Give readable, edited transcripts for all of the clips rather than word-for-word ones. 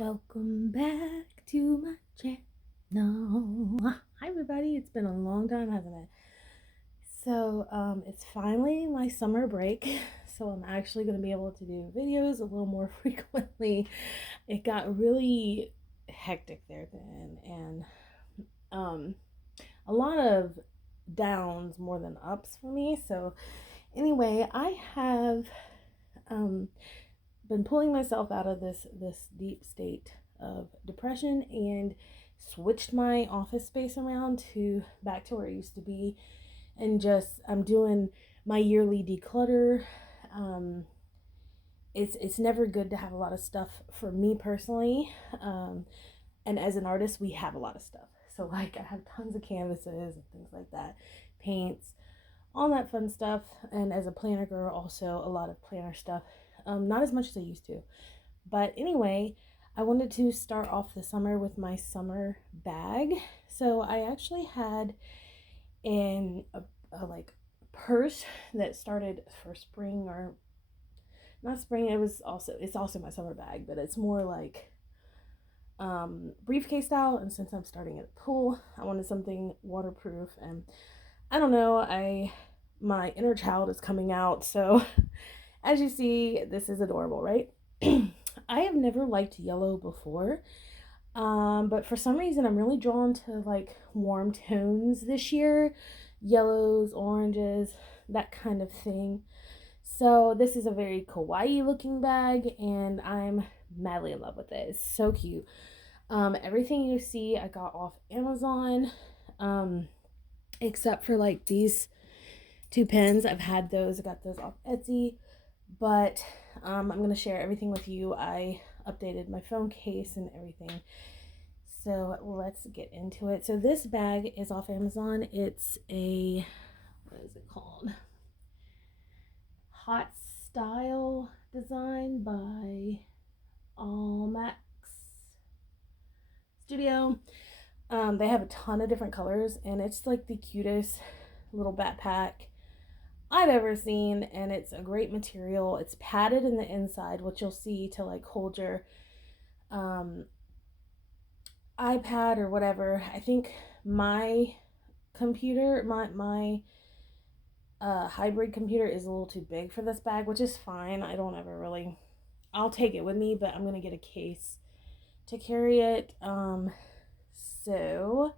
Welcome back to my channel. Hi everybody, it's been a long time, hasn't it? So it's finally my summer break, so I'm actually going to be able to do videos a little more frequently. It got really hectic there then, and a lot of downs more than ups for me. So anyway, I have um been pulling myself out of this deep state of depression and switched my office space around to back to where it used to be, and just I'm doing my yearly declutter. um it's never good to have a lot of stuff for me personally, and as an artist we have a lot of stuff, so like I have tons of canvases and things like that, paints, all that fun stuff. And as a planner girl, also a lot of planner stuff. Not as much as I used to. But anyway, I wanted to start off the summer with my summer bag. So I actually had a like purse that started for spring, or not spring. It's also my summer bag, but it's more like briefcase style. And since I'm starting at the pool, I wanted something waterproof. And I don't know, my inner child is coming out. So as you see, this is adorable, right? I have never liked yellow before, but for some reason I'm really drawn to like warm tones this year, yellows, oranges, that kind of thing. So this is a very kawaii looking bag, and I'm madly in love with it. It's so cute. Everything you see I got off Amazon, um, except for like these two pens. I've had those. I got those off Etsy, but I'm going to share everything with you. I updated my phone case and everything. So let's get into it. So this bag is off Amazon. It's a, what is it called? Hot Style Design by Max Studio. They have a ton of different colors, and it's like the cutest little backpack I've ever seen, and it's a great material. It's padded in the inside, which you'll see to like hold your um, iPad or whatever. I think my computer, my hybrid computer is a little too big for this bag, which is fine. I don't ever really. I'll take it with me, but I'm gonna get a case to carry it. So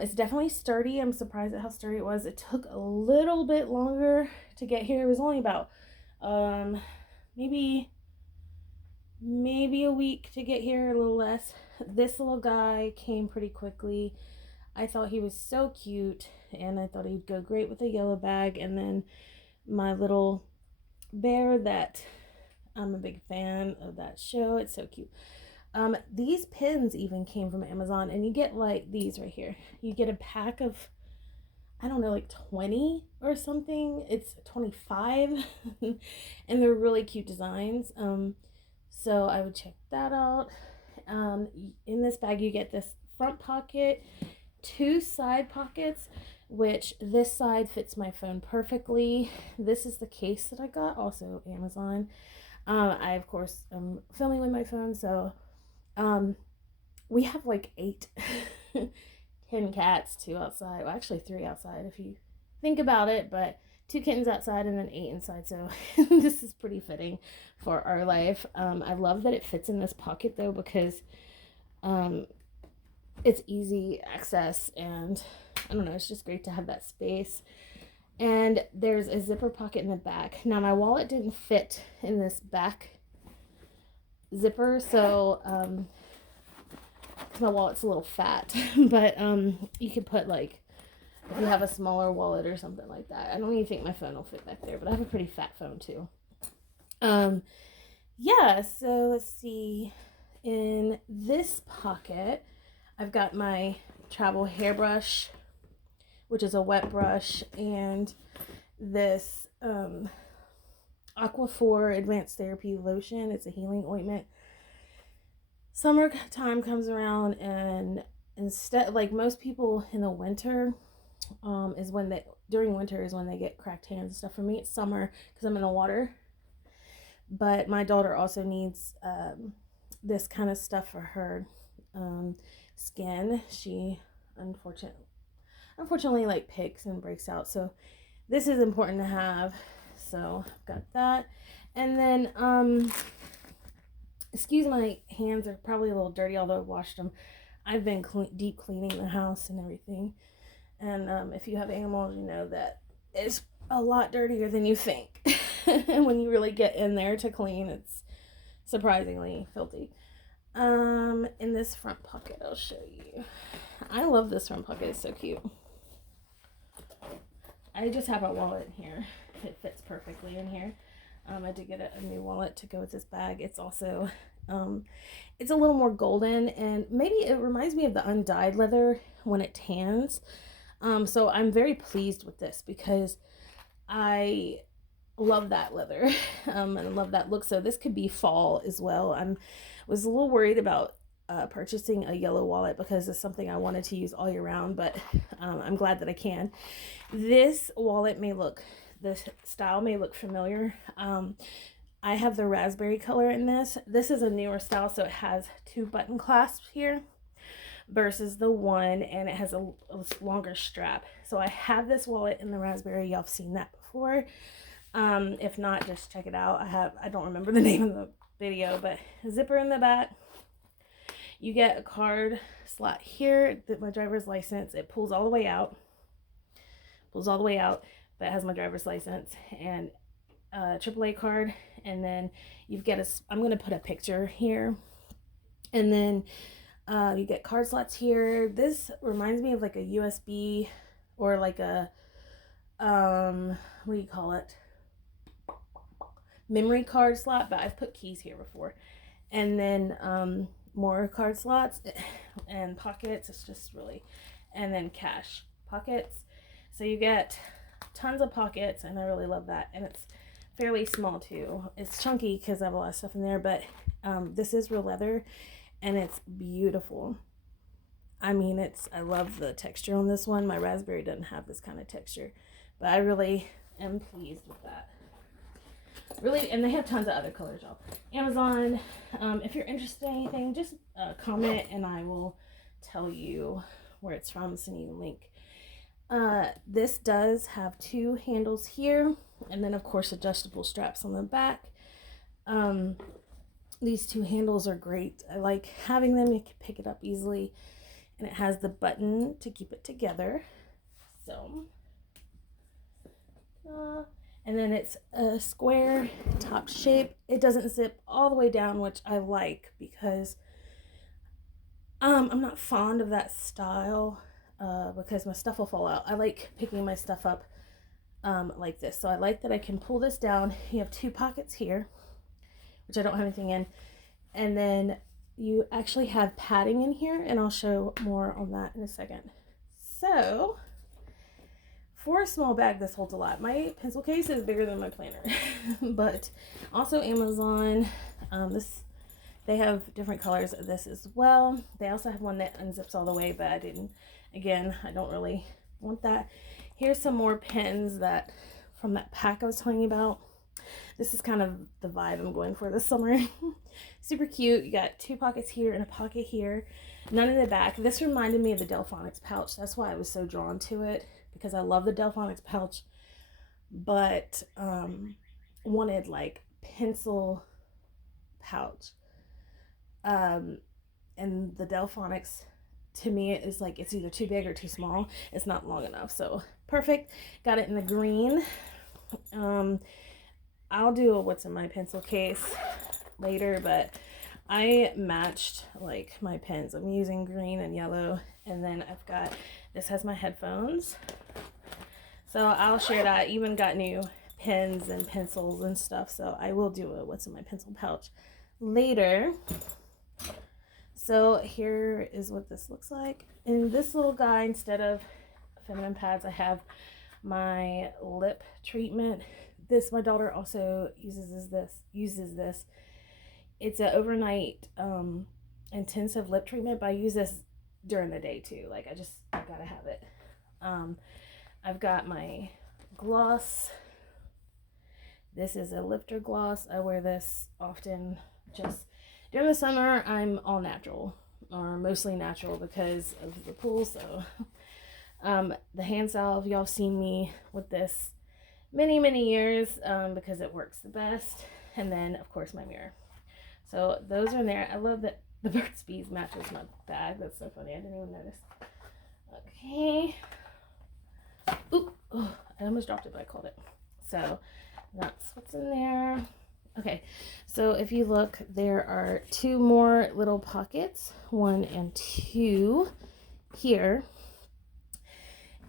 it's definitely sturdy. I'm surprised at how sturdy it was. It took a little bit longer to get here. It was only about um, maybe a week to get here, a little less. This little guy came pretty quickly. I thought he was so cute, and I thought he'd go great with a yellow bag. And then my little bear, that I'm a big fan of that show. It's so cute. These pins even came from Amazon, and you get like these right here. You get a pack of, I don't know, like 20 or something. It's 25 and they're really cute designs. So I would check that out. In this bag you get this front pocket, two side pockets, which this side fits my phone perfectly. This is the case that I got, also Amazon. I of course am filming with my phone, so we have like 8 10 cats, 2 outside, well actually 3 outside if you think about it, but 2 kittens outside and then 8 inside, so this is pretty fitting for our life. I love that it fits in this pocket though, because it's easy access, and I don't know, it's just great to have that space. And there's a zipper pocket in the back. Now my wallet didn't fit in this back zipper, so my wallet's a little fat, but you could put like, if you have a smaller wallet or something like that. I don't even think my phone will fit back there, but I have a pretty fat phone too. Yeah, so let's see. In this pocket, I've got my travel hairbrush, which is a wet brush, and this Aquaphor Advanced Therapy Lotion. It's a healing ointment. Summertime comes around, and instead, like most people in the winter, is when they, during winter is when they get cracked hands and stuff. For me, it's summer because I'm in the water. But my daughter also needs this kind of stuff for her skin. She unfortunately like picks and breaks out, so this is important to have. So I've got that. And then excuse my hands, are probably a little dirty, although I washed them. I've been deep cleaning the house and everything. And if you have animals, you know that it's a lot dirtier than you think. When you really get in there to clean, it's surprisingly filthy. In this front pocket, I'll show you. I love this front pocket. It's so cute. I just have a wallet in here. It fits perfectly in here. I did get a new wallet to go with this bag. It's also, it's a little more golden, and maybe it reminds me of the undyed leather when it tans. So I'm very pleased with this because I love that leather and I love that look. So this could be fall as well. Was a little worried about purchasing a yellow wallet because it's something I wanted to use all year round, but I'm glad that I can. This wallet this style may look familiar. I have the raspberry color in this. This is a newer style, so it has 2 button clasps here versus the one, and it has a longer strap. So I have this wallet in the raspberry. Y'all have seen that before. If not, just check it out. I don't remember the name of the video, but a zipper in the back. You get a card slot here, my driver's license. It pulls all the way out. But it has my driver's license and a AAA card. And then you get I'm going to put a picture here. And then you get card slots here. This reminds me of like a USB or like a, what do you call it? Memory card slot, but I've put keys here before. And then more card slots and pockets. It's just really, and then cash pockets. So you get tons of pockets, and I really love that. And it's fairly small too. It's chunky because I have a lot of stuff in there, but this is real leather, and it's beautiful. I mean, I love the texture on this one. My raspberry doesn't have this kind of texture, but I really am pleased with that. Really, and they have tons of other colors, y'all. Amazon, if you're interested in anything, just comment and I will tell you where it's from, send you the link. This does have 2 handles here, and then of course adjustable straps on the back. These 2 handles are great. I like having them. You can pick it up easily, and it has the button to keep it together. So and then it's a square top shape. It doesn't zip all the way down, which I like because I'm not fond of that style because my stuff will fall out. I like picking my stuff up like this. So I like that I can pull this down. You have 2 pockets here, which I don't have anything in. And then you actually have padding in here, and I'll show more on that in a second. So for a small bag, this holds a lot. My pencil case is bigger than my planner, but also Amazon. They have different colors of this as well. They also have one that unzips all the way, but I don't really want that. Here's some more pens from that pack I was telling you about. This is kind of the vibe I'm going for this summer. Super cute. You got 2 pockets here and a pocket here. None in the back. This reminded me of the Delphonics pouch. That's why I was so drawn to it, because I love the Delphonics pouch, but wanted like pencil pouch. And the Delphonics, to me, is like it's either too big or too small. It's not long enough. So perfect. Got it in the green. I'll do a what's in my pencil case later, but I matched like my pens. I'm using green and yellow, and then this has my headphones, so I'll share that. Even got new pens and pencils and stuff, so I will do a what's in my pencil pouch later. So here is what this looks like. In this little guy, instead of feminine pads, I have my lip treatment. My daughter also uses this. It's an overnight intensive lip treatment, but I use this during the day too. Like I gotta have it. I've got my gloss. This is a lifter gloss. I wear this often, just During the summer, I'm all natural, or mostly natural because of the pool. So the hand salve, y'all seen me with this many years because it works the best. And then of course my mirror. So those are there. I love that the Burt's Bees matches my bag. That's so funny. I didn't even notice. Okay. Ooh, oh, I almost dropped it, but I caught it. So that's what's in there. Okay, so if you look, there are 2 more little pockets, 1 and 2 here.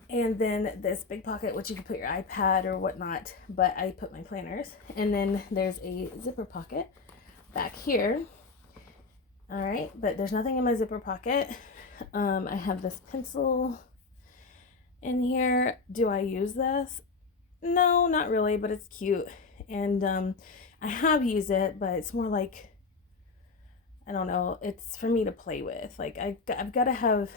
And then this big pocket, which you can put your iPad or whatnot, but I put my planners. And then there's a zipper pocket back here. All right, but there's nothing in my zipper pocket. I have this pencil in here. Do I use this? No, not really, but it's cute. And I have used it, but it's more like, I don't know, it's for me to play with. Like I've got to have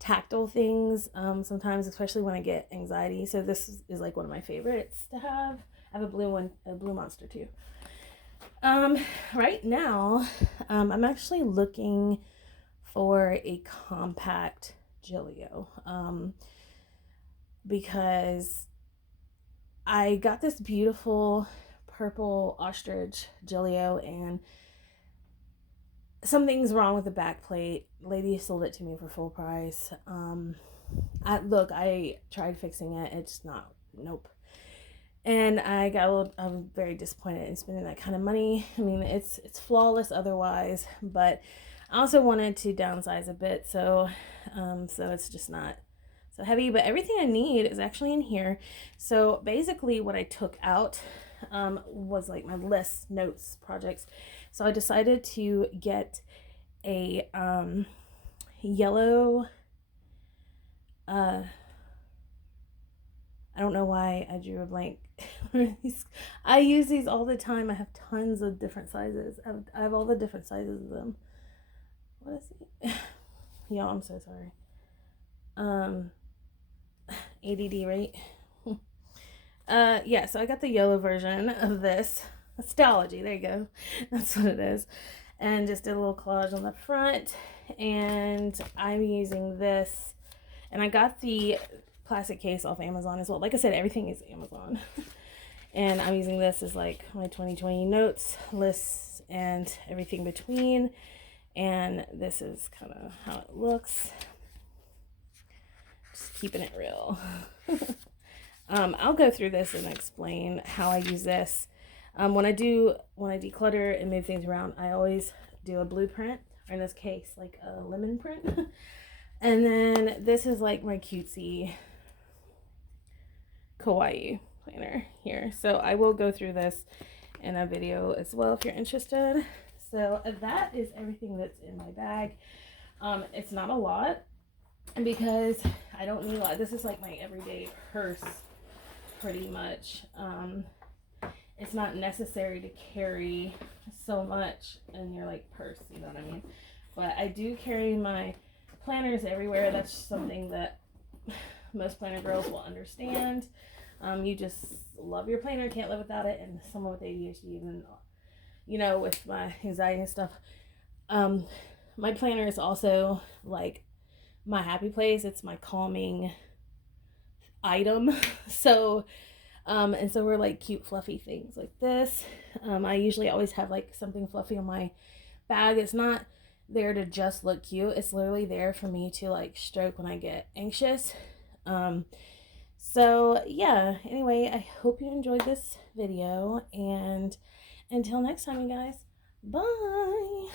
tactile things sometimes, especially when I get anxiety. So this is like one of my favorites to have. I have a blue one, a blue monster too. Right now, I'm actually looking for a compact Gillio because I got this beautiful purple ostrich Gillio and something's wrong with the back plate. Lady sold it to me for full price. I tried fixing it. It's not, nope. And I was very disappointed in spending that kind of money. I mean, it's flawless otherwise, but I also wanted to downsize a bit, so it's just not so heavy. But everything I need is actually in here. So basically, what I took out was like my lists, notes, projects. So I decided to get a yellow. I don't know why I drew a blank. I use these all the time. I have tons of different sizes. I have all the different sizes of them. What is it? Y'all, I'm so sorry. ADD, right? Yeah, so I got the yellow version of this. Astrology, there you go. That's what it is. And just did a little collage on the front. And I'm using this. And I got the plastic case off Amazon as well. Like I said, everything is Amazon. And I'm using this as like my 2020 notes, lists, and everything between. And this is kind of how it looks. Just keeping it real. I'll go through this and explain how I use this. When I declutter and move things around, I always do a blueprint, or in this case, like a lemon print. And then this is like my cutesy kawaii planner here. So I will go through this in a video as well if you're interested. So that is everything that's in my bag. It's not a lot because I don't need a lot. This is like my everyday purse pretty much. It's not necessary to carry so much in your like purse, you know what I mean? But I do carry my planners everywhere. That's something that most planner girls will understand. You just love your planner, can't live without it. And someone with ADHD, even, you know, with my anxiety and stuff, my planner is also like my happy place. It's my calming item. So and so we're like cute fluffy things like this. I usually always have like something fluffy on my bag. It's not there to just look cute. It's literally there for me to like stroke when I get anxious. So yeah, anyway, I hope you enjoyed this video, and until next time, you guys, bye.